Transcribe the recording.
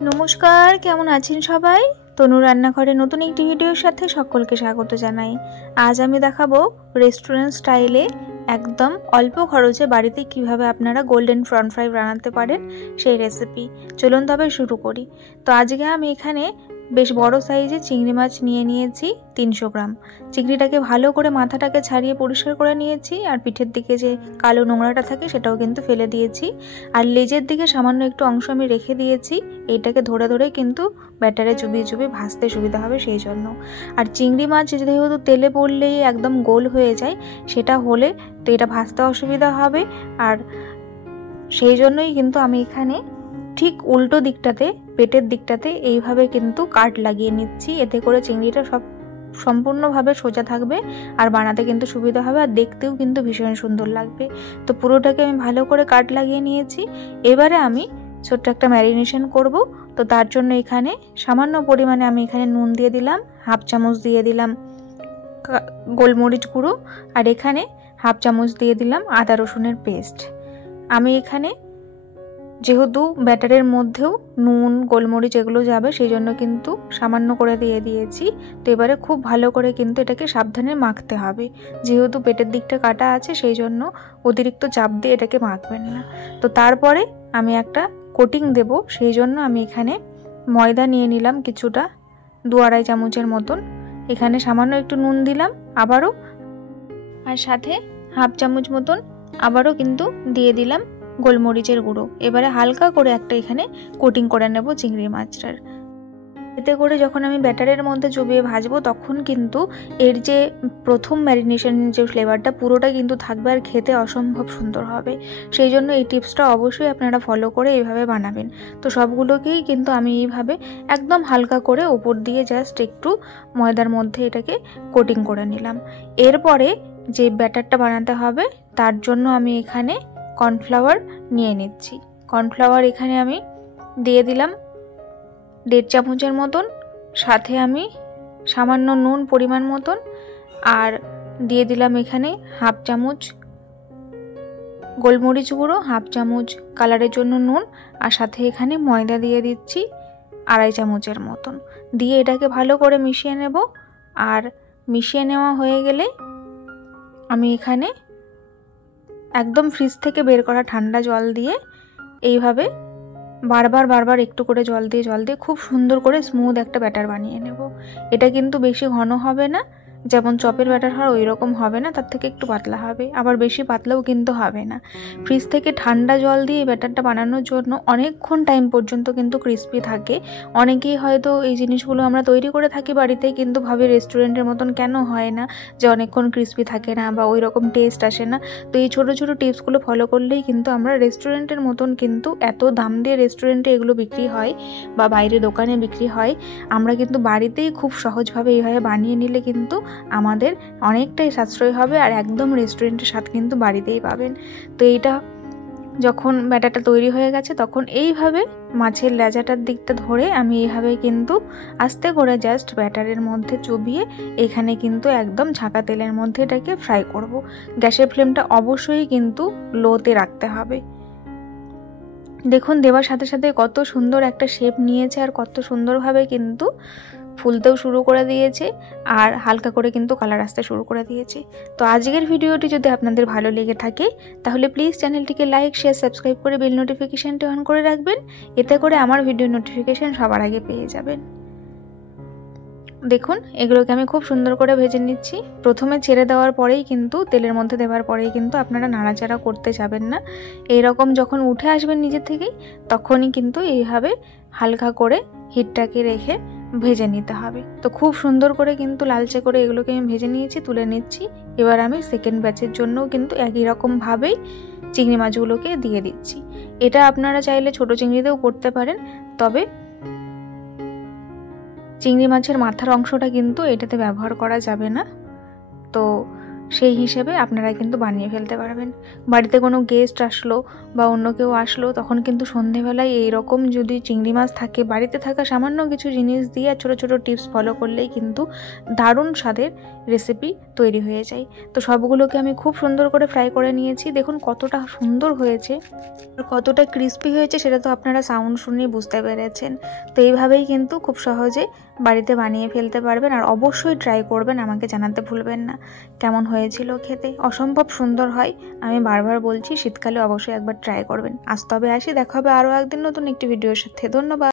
নমস্কার, কেমন আছেন সবাই? তনু রান্নাঘরে নতুন একটি ভিডিওর সাথে সকলকে স্বাগত জানাই। আজ আমি দেখাবো রেস্টুরেন্ট স্টাইলে একদম অল্প খরচে বাড়িতে কিভাবে আপনারা গোল্ডেন প্রন ফ্রাই বানাতে পারেন সেই রেসিপি। চলুন তবে শুরু করি। তো আজকে আমি এখানে বেশ বড় সাইজে চিংড়ি মাছ নিয়ে নিয়েছি 300 গ্রাম। চিংড়িটাকে ভালো করে মাথাটাকে ছাড়িয়ে পরিষ্কার করে নিয়েছি, আর পিঠের দিকে যে কালো নোংরাটা থাকে সেটাও কিন্তু ফেলে দিয়েছি, আর লেজের দিকে সামান্য একটু অংশ আমি রেখে দিয়েছি। এইটাকে ধরে ধরে কিন্তু ব্যাটারে চুবিয়ে চুবিয়ে ভাজতে সুবিধা হবে সেই জন্য। আর চিংড়ি মাছ যেহেতু তেলে পড়লেই একদম গোল হয়ে যায়, সেটা হলে তো এটা ভাজতে অসুবিধা হবে, আর সেই জন্যই কিন্তু আমি এখানে ঠিক উল্টো দিকটাতে পেটের দিকটাতে এইভাবে কিন্তু কাট লাগিয়ে নিচ্ছি। এতে করে চিংড়িটা সম্পূর্ণভাবে সোজা থাকবে, আর বানাতে কিন্তু সুবিধা হবে, আর দেখতেও কিন্তু ভীষণ সুন্দর লাগবে। তো পুরোটাকে আমি ভালো করে কাট লাগিয়ে নিয়েছি। এবারে আমি ছোট্ট একটা ম্যারিনেশন করব। তো তার জন্য এখানে সামান্য পরিমাণে আমি এখানে নুন দিয়ে দিলাম, হাফ চামচ দিয়ে দিলাম গোলমরিচ গুঁড়ো, আর এখানে হাফ চামচ দিয়ে দিলাম আদা রসুনের পেস্ট। আমি এখানে যেহেতু ব্যাটারের মধ্যেও নুন গোলমরিচ এগুলো যাবে, সেই জন্য কিন্তু সামান্য করে দিয়ে দিয়েছি। তো এবারে খুব ভালো করে কিন্তু এটাকে সাবধানে মাখতে হবে। যেহেতু পেটের দিকটা কাটা আছে, সেই জন্য অতিরিক্ত চাপ দিয়ে এটাকে মাখবেন না। তো তারপরে আমি একটা কোটিং দেব, সেই জন্য আমি এখানে ময়দা নিয়ে নিলাম কিছুটা, 2-2.5 চামচের মতন। এখানে সামান্য একটু নুন দিলাম আবারও, আর সাথে হাফ চামচ মতন আবারও কিন্তু দিয়ে দিলাম গোলমরিচের গুঁড়ো। এবারে হালকা করে একটা এখানে কোটিং করে নেব চিংড়ি মাছটার। এতে করে যখন আমি ব্যাটারের মধ্যে চুবিয়ে ভাজবো, তখন কিন্তু এর যে প্রথম ম্যারিনেশনের যে ফ্লেভারটা পুরোটা কিন্তু থাকবে, আর খেতে অসম্ভব সুন্দর হবে। সেই জন্য এই টিপসটা অবশ্যই আপনারা ফলো করে এইভাবে বানাবেন। তো সবগুলোকেই কিন্তু আমি এইভাবে একদম হালকা করে ওপর দিয়ে জাস্ট একটু ময়দার মধ্যে এটাকে কোটিং করে নিলাম। এরপরে যে ব্যাটারটা বানাতে হবে তার জন্য আমি এখানে কর্নফ্লাওয়ার নিয়ে নিচ্ছি। কর্নফ্লাওয়ার এখানে আমি দিয়ে দিলাম 1.5 চামচের মতন, সাথে আমি সামান্য নুন পরিমাণ মতন, আর দিয়ে দিলাম এখানে হাফ চামচ গোলমরিচ গুঁড়ো, হাফ চামচ কালারের জন্য নুন, আর সাথে এখানে ময়দা দিয়ে দিচ্ছি 2.5 চামচের মতন। দিয়ে এটাকে ভালো করে মিশিয়ে নেব। আর মিশিয়ে নেওয়া হয়ে গেলে আমি এখানে একদম ফ্রিজ থেকে বের করা ঠান্ডা জল দিয়ে এইভাবে বারবার একটু করে জল দিয়ে খুব সুন্দর করে স্মুথ একটা ব্যাটার বানিয়ে নেব। এটা কিন্তু বেশি ঘন হবে না, যেমন চপের ব্যাটার হয় ওই রকম হবে না, তার থেকে একটু পাতলা হবে, আবার বেশি পাতলাও কিন্তু হবে না। ফ্রিজ থেকে ঠান্ডা জল দিয়ে এই ব্যাটারটা বানানোর জন্য অনেকক্ষণ টাইম পর্যন্ত কিন্তু ক্রিস্পি থাকে। অনেকেই হয়তো এই জিনিসগুলো আমরা তৈরি করে থাকি বাড়িতে, কিন্তু ভাবে রেস্টুরেন্টের মতন কেন হয় না, যে অনেকক্ষণ ক্রিস্পি থাকে না বা ওই রকম টেস্ট আসে না। তো এই ছোটো ছোটো টিপসগুলো ফলো করলেই কিন্তু আমরা রেস্টুরেন্টের মতন, কিন্তু এত দাম দিয়ে রেস্টুরেন্টে এগুলো বিক্রি হয় বা বাইরে দোকানে বিক্রি হয়, আমরা কিন্তু বাড়িতেই খুব সহজভাবে এইভাবে বানিয়ে নিলে কিন্তু আমাদের অনেকটাই সাশ্রয় হবে, আর একদম রেস্টুরেন্টের স্বাদ কিন্তু বাড়িতেই পাবেন। তো এইটা যখন ব্যাটারটা তৈরি হয়ে গেছে, তখন এইভাবে মাছের লেজাটার দিকটা ধরে আমি এইভাবে কিন্তু আস্তে করে জাস্ট ব্যাটারের মধ্যে চুবিয়ে এখানে কিন্তু একদম ছাঁকা তেলের মধ্যে এটাকে ফ্রাই করব। গ্যাসের ফ্লেমটা অবশ্যই কিন্তু লোতে রাখতে হবে। দেখুন দেওয়ার সাথে সাথে কত সুন্দর একটা শেপ নিয়েছে, আর কত সুন্দরভাবে কিন্তু ফুলতেও শুরু করে দিয়েছে, আর হালকা করে কিন্তু কালার আসতে শুরু করে দিয়েছে। তো আজকের ভিডিওটি যদি আপনাদের ভালো লেগে থাকে, তাহলে প্লিজ চ্যানেলটিকে লাইক শেয়ার সাবস্ক্রাইব করে বেল নোটিফিকেশানটি অন করে রাখবেন। এতে করে আমার ভিডিও নোটিফিকেশান সবার আগে পেয়ে যাবেন। দেখুন এগুলোকে আমি খুব সুন্দর করে ভেজে নিচ্ছি। প্রথমে ছেড়ে দেওয়ার পরেই কিন্তু, তেলের মধ্যে দেওয়ার পরেই কিন্তু আপনারা নাড়াচাড়া করতে যাবেন না। এইরকম যখন উঠে আসবেন নিজে থেকেই, তখনই কিন্তু এইভাবে হালকা করে হিটটাকে রেখে ভেজে নিতে হবে। তো খুব সুন্দর করে কিন্তু লালচে করে এগুলোকে আমি ভেজে নিয়েছি, তুলে নিচ্ছি। এবার আমি সেকেন্ড ব্যাচের জন্যও কিন্তু একই রকমভাবেই চিংড়ি মাছগুলোকে দিয়ে দিচ্ছি। এটা আপনারা চাইলে ছোট চিংড়িতেও করতে পারেন, তবে চিংড়ি মাছের মাথার অংশটা কিন্তু এটাতে ব্যবহার করা যাবে না। তো সেই হিসেবে আপনারা কিন্তু বানিয়ে ফেলতে পারবেন। বাড়িতে কোনো গেস্ট আসলো বা অন্য কেউ আসলো, তখন কিন্তু সন্ধেবেলায় এইরকম যদি চিংড়ি মাছ থাকে, বাড়িতে থাকা সামান্য কিছু জিনিস দিয়ে ছোটো ছোটো টিপস ফলো করলেই কিন্তু দারুণ স্বাদের রেসিপি তৈরি হয়ে যায়। তো সবগুলোকে আমি খুব সুন্দর করে ফ্রাই করে নিয়েছি। দেখুন কতটা সুন্দর হয়েছে, কতটা ক্রিস্পি হয়েছে সেটা তো আপনারা সাউন্ড শুনেই বুঝতে পেরেছেন। তো এইভাবেই কিন্তু খুব সহজে বাড়িতে বানিয়ে ফেলতে পারবেন। আর অবশ্যই ট্রাই করবেন, আমাকে জানাতে ভুলবেন না কেমন হয়েছিল খেতে। অসম্ভব সুন্দর হয়, আমি বারবার বলছি, শীতকালে অবশ্যই একবার ট্রাই করবেন। আজ তবে আসি, দেখা হবে আরও একদিন নতুন একটি ভিডিওর সাথে। ধন্যবাদ।